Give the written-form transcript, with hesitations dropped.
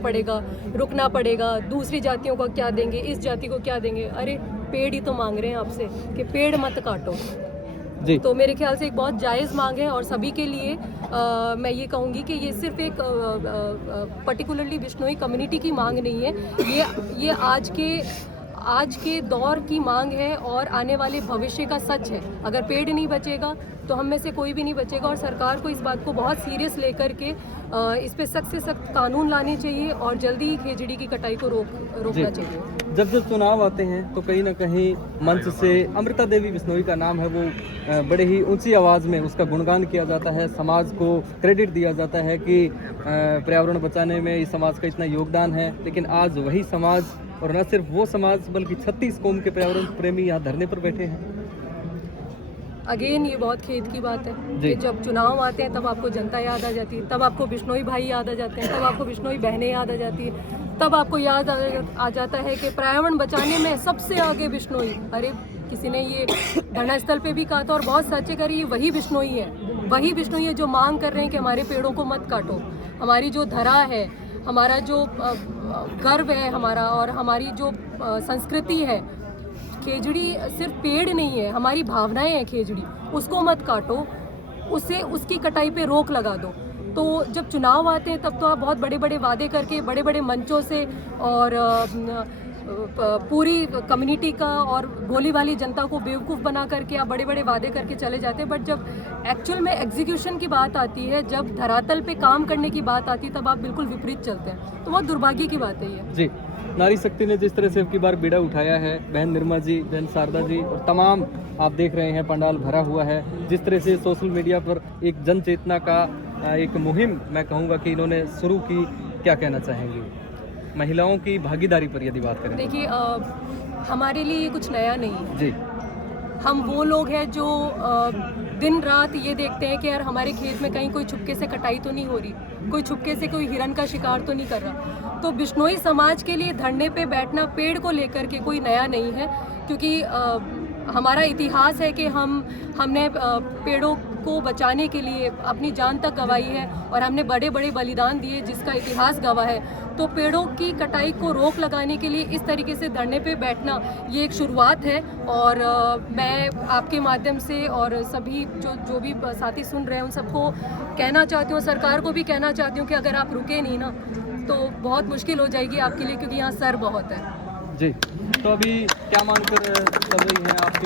पड़ेगा, रुकना पड़ेगा, दूसरी जातियों को क्या देंगे, इस जाति को क्या देंगे। अरे पेड़ ही तो मांग रहे हैं आपसे कि पेड़ मत काटो जी। तो मेरे ख्याल से एक बहुत जायज़ मांग है और सभी के लिए मैं ये कहूँगी कि ये सिर्फ एक पर्टिकुलरली बिश्नोई कम्युनिटी की मांग नहीं है, ये आज के दौर की मांग है और आने वाले भविष्य का सच है। अगर पेड़ नहीं बचेगा तो हम में से कोई भी नहीं बचेगा और सरकार को इस बात को बहुत सीरियस लेकर के इस पे सख्त से सख्त कानून लाने चाहिए और जल्दी ही खेजड़ी की कटाई को रोकना चाहिए। जब चुनाव आते हैं तो कहीं ना कहीं मंच से अमृता देवी बिश्नोई का नाम है वो बड़े ही ऊंची आवाज़ में उसका गुणगान किया जाता है, समाज को क्रेडिट दिया जाता है कि पर्यावरण बचाने में इस समाज का इतना योगदान है। लेकिन आज वही समाज और न सिर्फ वो समाज बल्कि 36 कौम के पर्यावरण प्रेमी यहाँ धरने पर बैठे हैं। अगेन ये बहुत खेद की बात है कि जब चुनाव आते हैं तब आपको जनता याद आ जाती है, तब आपको बिश्नोई भाई याद आ जाते हैं, तब आपको बिश्नोई बहनें याद आ जाती है, तब आपको याद आ जाता है कि पर्यावरण बचाने में सबसे आगे बिश्नोई। अरे किसी ने ये धरना स्थल पे भी कहा था और बहुत सच्चे करी, ये वही बिश्नोई है जो मांग कर रहे हैं कि हमारे पेड़ों को मत काटो। हमारी जो धरा है, हमारा जो गर्व है हमारा और हमारी जो संस्कृति है, खेजड़ी सिर्फ पेड़ नहीं है, हमारी भावनाएं हैं खेजड़ी, उसको मत काटो, उसकी कटाई पे रोक लगा दो। तो जब चुनाव आते हैं तब तो आप बहुत बड़े बड़े वादे करके बड़े बड़े मंचों से और पूरी कम्युनिटी का और भोली वाली जनता को बेवकूफ़ बना करके आप बड़े बड़े वादे करके चले जाते हैं। बट जब एक्चुअल में एग्जीक्यूशन की बात आती है, जब धरातल पे काम करने की बात आती है, तब आप बिल्कुल विपरीत चलते हैं। तो बहुत दुर्भाग्य की बात है ये। जी, नारी शक्ति ने जिस तरह से अब की बार बीड़ा उठाया है, बहन निर्मा जी, बहन शारदा जी और तमाम आप देख रहे हैं पंडाल भरा हुआ है। जिस तरह से सोशल मीडिया पर एक जन चेतना का एक मुहिम मैं कहूँगा कि इन्होंने शुरू की, क्या कहना चाहेंगी महिलाओं की भागीदारी पर यदि बात करें? देखिए हमारे लिए ये कुछ नया नहीं है जी। हम वो लोग हैं जो दिन रात ये देखते हैं कि यार हमारे खेत में कहीं कोई छुपके से कटाई तो नहीं हो रही, कोई छुपके से कोई हिरन का शिकार तो नहीं कर रहा। तो बिश्नोई समाज के लिए धरने पे बैठना पेड़ को लेकर के कोई नया नहीं है, क्योंकि हमारा इतिहास है कि हमने पेड़ों को बचाने के लिए अपनी जान तक गंवाई है और हमने बड़े बड़े बलिदान दिए जिसका इतिहास गवाह है। तो पेड़ों की कटाई को रोक लगाने के लिए इस तरीके से धरने पे बैठना ये एक शुरुआत है और मैं आपके माध्यम से और सभी जो भी साथी सुन रहे हैं उन सबको कहना चाहती हूँ, सरकार को भी कहना चाहती हूँ कि अगर आप रुके नहीं ना तो बहुत मुश्किल हो जाएगी आपके लिए, क्योंकि यहाँ सर बहुत है। जी, तो अभी क्या मानकर चल रही हैं आप?